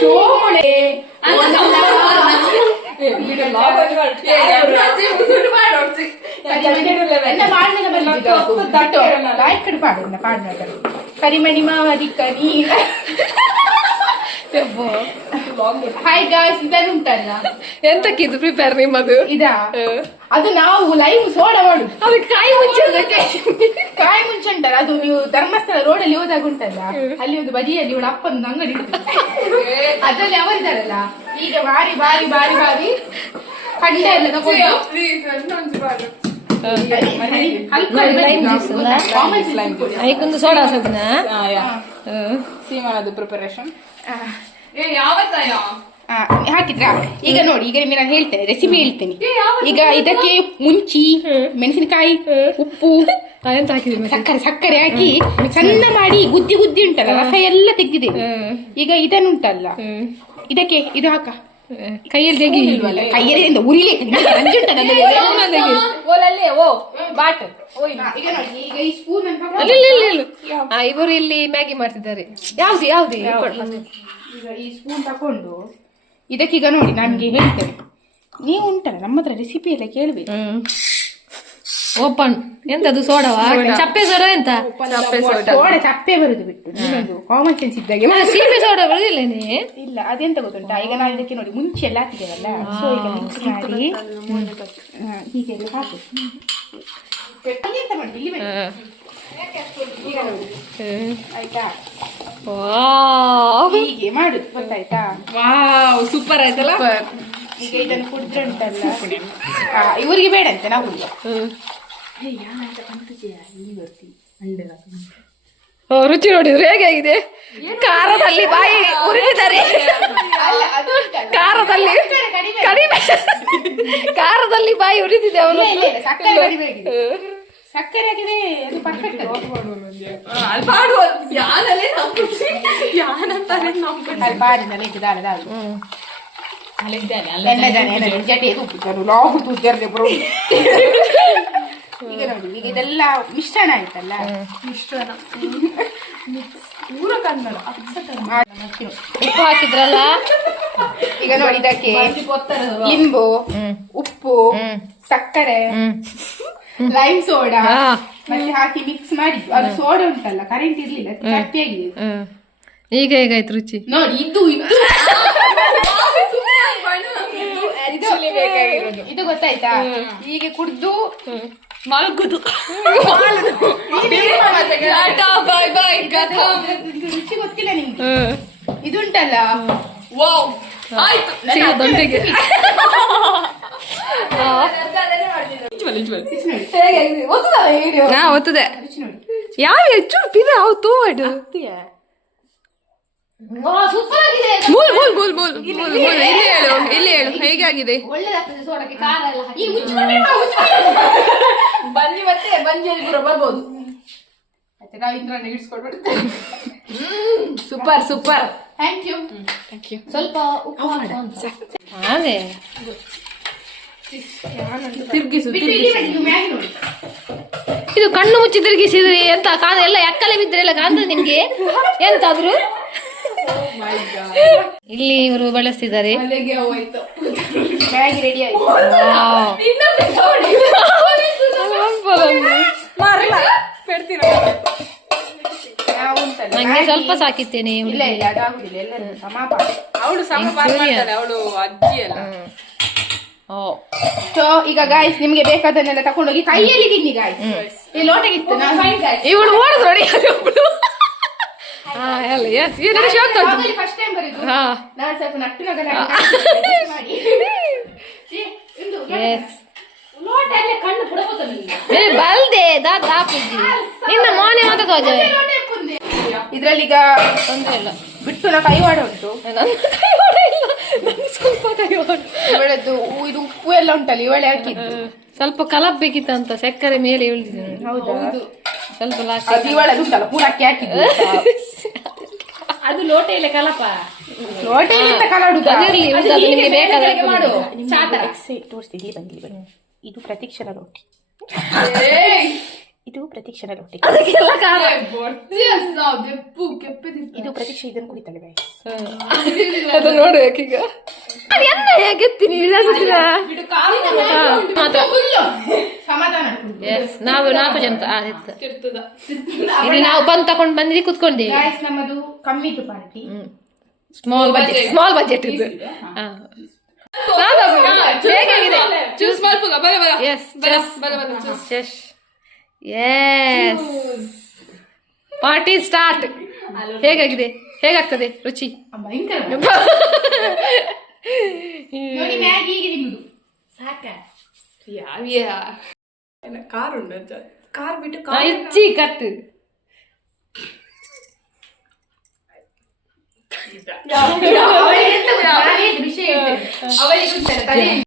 ചോളെ ಕರಿಮಣಿ ಮಾವರಿ ಕರಿ hi guys ಇದನ್ನು ಉಂಟಲ್ಲ ಎಂತಕ್ಕಿದು prepare ನಿಮ್ಮದು ಇದಾ ಅದು ನಾವು ಲೈವ್ ಸೋಡ ಮಾಡು ಅದಕ್ಕೆ ಕಾಯಿ ಮುಂಚೆ ಅದಕ್ಕೆ. ಕಾಯಿ ಮುಂಚೆ ಉಂಟಲ್ಲ ಅದು ನೀವು ಧರ್ಮಸ್ಥಳ ರೋಡಲ್ಲಿ ಹೋದಾಗ ಉಂಟಲ್ಲ ಅಲ್ಲಿ ಒಂದು ಬದಿಯಲ್ಲಿ ಇವಳು ಅಪ್ಪನ ಅಂಗಡಿ ಇತ್ತು ಅದ್ರಲ್ಲಿ ಅವರಿದ್ದಾರಲ್ಲ ಈಗ ಬಾರಿ ಬಾರಿ ಬಾರಿ ಬಾರಿ ಖಂಡ ಎಲ್ಲ ತಗೊಂಡು. Lime juice ಅಲ್ಲ? ಅದಕ್ಕೊಂದು ಸೋಡಾ ಸೊಪ್ಪಿನ ಸೀಮನದು ಪ್ರಿಪರೇಷನ್ ಹಾಕಿದ್ರಾ ಈಗ ನೋಡಿ ಈಗ ನಿಮಗೆ ನಾನು ಹೇಳ್ತೇನೆ ರೆಸಿಪಿ ಹೇಳ್ತೇನೆ. ಈಗ ಇದಕ್ಕೆ ಮುಂಚಿ ಮೆಣಸಿನಕಾಯಿ ಉಪ್ಪು ಎಂತ ಹಾಕಿದ್ರಿ ಮತ್ತೆ? ಸಕ್ಕರೆ ಸಕ್ಕರೆ ಹಾಕಿ ಚಂದ ಮಾಡಿ. ಗುದ್ದಿ ಗುದ್ದಿ ಉಂಟಲ್ಲ ರಸ ಎಲ್ಲ ತೆಗ್ದಿದೆ. ಈಗ ಇದನ್ನುಂಟಲ್ಲ. ಇದಕ್ಕೆ ಇದು ಹಾಕ. ಕೈಯಲ್ಲಿ ತೆಗಿ. ಕೈಯಲ್ಲಿ ಉರಿಲಿ? ನಂಜುಂಟಲ್ಲ ಓಲಲ್ಲಿ ಓ ಬಾಟ್ ಈಗ ನೋಡಿ ಈಗ ಈ ಸ್ಪೂನ್ ಅಂತ ಇಲ್ಲಿ ಇಲ್ಲಿ ಇಲ್ಲಿ. ಆ, ಇವರು ಇಲ್ಲಿ ಮ್ಯಾಗಿ ಮಾಡ್ತಿದ್ದಾರೆ. ಯಾವ್ದು ಯಾವ್ದು? ಈಗ ಈ ಸ್ಪೂನ್ ತಕೊಂಡು ಇದಕ್ಕೀಗ ನೋಡಿ ನನ್ಗೆ ಹೇಳ್ತೇನೆ. ನೀವು ಉಂಟಲ್ಲ ನಮ್ಮ ಹತ್ರ ರೆಸಿಪಿ ಎಲ್ಲ ಕೇಳ್ಬೇಕು. ಓಪನ್. ಎಂತ ಅದು ಸೋಡವಾ? ಚಪ್ಪೆ ಸೋಡ ಎಂತ? ಸೋಡ. ಚಪ್ಪೆ ಬರುದು ಬಿಟ್ಟು. ನೀವೊಂದು ಕಾಮನ್ ಸೆನ್ಸ್ ಇದ್ದಾಗೆ. ಆ, ಸೋಡ ಸೋಡಾ ಬರುದಿಲ್ಲನೇ ಇಲ್ಲ ಅದೆಂತ ಗೊತ್ತುಂಟಾ? ಈಗ ನಾವು ಇದಕ್ಕೆ ನೋಡಿ ಮುಂಚೆ ಎಲ್ಲ ಹಾಕಿದ್ದೇವಲ್ಲ? ಸೊ ಈಗ ಮಿಕ್ಸ್ ಮಾಡಿ ಆ, ಹೀಗೆ ಎಲ್ಲ ಹಾಕು. ಎಂತ ಮಾಡಿ ಇಲ್ಲಿ ಬನ್ನಿ. ಈಗ ನೋಡಿ. ಆಯ್ತಾ? ವಾವ್. ಹೀಗೆ ಮಾಡು. ಗೊತ್ತಾಯ್ತಾ? ವಾವ್ ಸೂಪರ್ ಆಯ್ತಲ್ಲ? ಈಗ ಇದನ್ನು ಕುಡಿದ್ರೆ ಉಂಟಲ್ಲ ಆ, ಇವರಿಗೆ ಬೇಡ ಅಂತ ನಾವು ರುಚಿ ನೋಡಿದ್ರು ಹೇಗೆ ಆಗಿದೆ? ಖಾರದಲ್ಲಿ ಬಾಯಿ ಉರಿದಿದ್ದಾರೆ. ಖಾರದಲ್ಲಿ ಕಡಿಮೆ. ಖಾರದಲ್ಲಿ ಬಾಯಿ ಉರಿದಿದೆ ಅವನು. ಇಲ್ಲ, ಇಲ್ಲ, ಇಲ್ಲ, ಸಕ್ಕರೆ ಆಗಿದೆ. ಸಕ್ಕರೆ ಹಾಕಿದ್ರೆ ಅದು ಪರ್ಫೆಕ್ಟ್ ಅಲ್ಪಾಡು ಯಾನಲ್ಲೇ ನಂಬುಸಿ ಯಾನಂತಾನೆ ನಂಬುಸಿ ದಾಳ ದಾಳ. ಜಟೆ ಲಾಂಗ್ ತೂಜರ್ದೆ ಬರೋ ಈಗ ನೋಡಿ ಈಗ ಇದೆಲ್ಲ ಮಿಶ್ರಣ ಆಯ್ತಲ್ಲ? ಮಿಶ್ರಣ. ಪೂರ ಕನ್ನಡ ಉಪ್ಪು ಹಾಕಿದ್ರಲ್ಲ? ಈಗ ನೋಡಿ ಇದಕ್ಕೆ ಲಿಂಬು ಉಪ್ಪು ಸಕ್ಕರೆ ಲೈಮ್ ಸೋಡಾ. ಮತ್ತೆ ಹಾಕಿ ಮಿಕ್ಸ್ ಮಾಡಿ. ಅದು ಸೋಡಾ ಉಂಟಲ್ಲ ಕರೆಂಟ್ ಇರ್ಲಿಲ್ಲ ಗಟ್ಟಿ ಆಗಿದೆ. ಈಗ ಹೇಗಾಯ್ತು ರುಚಿ? ನೋಡಿ ಇದು ಇದು. ಇದು- ಇದು ಗೊತ್ತಾಯ್ತಾ? ಹೀಗೆ ಕುಡ್ದು ಮಲಗುದು ಬಾಯ್ ಬಾಯ್ ಇದು ರುಚಿ ಗೊತ್ತಿಲ್ಲ ನಿಮ್ಗೆ. ಇದುಂಟಲ್ಲ? ವಾವ್. ಆಯ್ತು. ದೊಡ್ಡಗೆ ಒತ್ತದೆ ಯಾವ ಹೆಚ್ಚು ಪಿದ ಅವು ತೋಡು. ಸೂಪರ್ ಆಗಿದೆ ಬೋಲ್ ಬೋಲ್ ಬೋಲ್ ಬೋಲ್ ಮೂಲ್ ಮೂಲ್. ಇಲ್ಲಿ ಹೇಳು ಇಲ್ಲಿ ಹೇಳು. ಹೇಗಾಗಿದೆ? ಒಳ್ಳೇದಾಗ್ತದೆ ಸೋಡಕ್ಕೆ ಖಾರ ಎಲ್ಲ ಹಾಕಿ. ಈಗ. ಬನ್ನಿ ಮತ್ತೆ ಬಂಜಿಯಲ್ಲಿ ಕೂಡ ಬರ್ಬೋದು. ಮತ್ತೆ ನಾವು ಇಂದ್ರನ ಇಡ್ಸ್ಕೊಟ್ಬಿಡ್ತೇವೆ ಸೂಪರ್ ಸೂಪರ್. ಥ್ಯಾಂಕ್ ಯು ಸ್ವಲ್ಪ ಉಪ್ಪು ಹಾಗೆ ತಿರ್ಗಿಸು ಇದು ಕಣ್ಣು ಮುಚ್ಚಿ ತಿರುಗಿಸಿದ್ರಿ ಎಂತ ಕಾದ ಎಲ್ಲ ಎಕ್ಕಲೆ ಬಿದ್ದರೆ ಎಲ್ಲ ಕಾಣ್ತದೆ ನಿಮ್ಗೆ? ಎಂತಾದ್ರು? ಇಲ್ಲಿ ಇವರು ಬಳಸ್ತಿದ್ದಾರೆ. ನಂಗೆ ಸ್ವಲ್ಪ ಸಾಕಿತ್ತೇನೆ ಇಲ್ಲ ಇಲ್ಲ ಅದಾಗುದಿಲ್ಲ ಎಲ್ಲರೂ ಸಮಾಪ ಅವಳು ಸಮ ಮಾಡ್ತಾಳೆ ಅವಳು ಅಜ್ಜಿ ಅಲ್ಲ. ಓ ಸೊ ಈಗ ಗಾಯ್ಸ್ ನಿಮ್ಗೆ ಬೇಕಾದನ್ನೆಲ್ಲ ತಕೊಂಡೋಗಿ ಕೈಯಲ್ಲಿ ತಿನ್ನಿ ಗಾಯ್ಸ್ ಈ ಲೋಟಗಿತ್ತು ಇವಳು ಓಡಿದ್ರು ನೋಡಿ. ಹಾ ಎಲ್ಲ ಎಸ್ ಏನು ಶಾಕ್ ಆಯ್ತು ಫಸ್ಟ್ ಟೈಮ್ ಬರೀದು. ಹಾ. ನಾನು ಸ್ವಲ್ಪ ನಟ್ಟು ಮಾಡಿ. ಇಂದು ಎಸ್ ಏ ಬಲ್ದೆ ದಾ ನಿನ್ನ ಮೋನೆ ಮಾತ ತೋಜ. ಇದ್ರಲ್ಲಿ ಈಗ ತೊಂದ್ರೆ ಇಲ್ಲ. ಬಿಟ್ಟು ನಾ ಕೈವಾಡ ಉಂಟು. ಇವಳದ್ದು ಇದು ಉಪ್ಪು ಎಲ್ಲ ಉಂಟಲ್ಲ ಇವಳೆ ಹಾಕಿದ್ದು. ಸ್ವಲ್ಪ ಕಲಬ್ಬೇಕಿತ್ತಂತ ಸಕ್ಕರೆ ಮೇಲೆ ಇಳಿದಿದೆ ಹೌದಾ? ಸ್ವಲ್ಪ ಲಾಸ್ಟ್ ಇವಳದ್ದು ಉಂಟಲ್ಲ ಪೂರಕ್ಕೆ ಹಾಕಿದ್ದು. ಲೋಟ ಇಲ್ಲ ಕಲಪ ಲೋಟೆಯಿಂದ ಕಲಾಡುದ? ಅದಿರ್ಲಿ ಉಂಟು, ಅದು ಬೇಕಾದ್ರೆ ಮಾಡು. ಬನ್ನಿ ಬನ್ನಿ. ಇದು ಪ್ರತೀಕ್ಷಣ ರೊಟ್ಟಿ ಇದು ಪ್ರತೀಕ್ಷಣ ರೊಟ್ಟಿ ಅದಕ್ಕೆಲ್ಲ ಇದು ಪ್ರತೀಕ್ಷೆ ಇದನ್ನು ಕುಡಿತಾಳೆ ಬಾಯ್ ಅದು ನೋಡ್ಬೇಕೀಗ ಅದು ಎಂತ ಹೇಗೆ ಎತ್ತೀನಿ ಸಮಾಧಾನ ಎಸ್ ನಾವು ನಾಲ್ಕು ಜನ ಆಯ್ತು. ಇಲ್ಲಿ ನಾವು ಬಂದು ತಗೊಂಡು ಕುತ್ಕೊಂಡೇವಿ. ನಮ್ಮದು ಇತ್ತು party small budget small budget ಇದು. ಹೇಗಾಗಿದೆ ಬರ ಬರ ಎಸ್ ಬರ ಬರ ಪಾರ್ಟಿ ಸ್ಟಾರ್ಟ್ ಹೇಗಾಗಿದೆ? ಹೇಗಾಗ್ತದೆ ರುಚಿ? ಭಯಂಕರ ನೋಡಿ என்ன கார் உண்டு கார் விட்டு கார் கத்து அவள்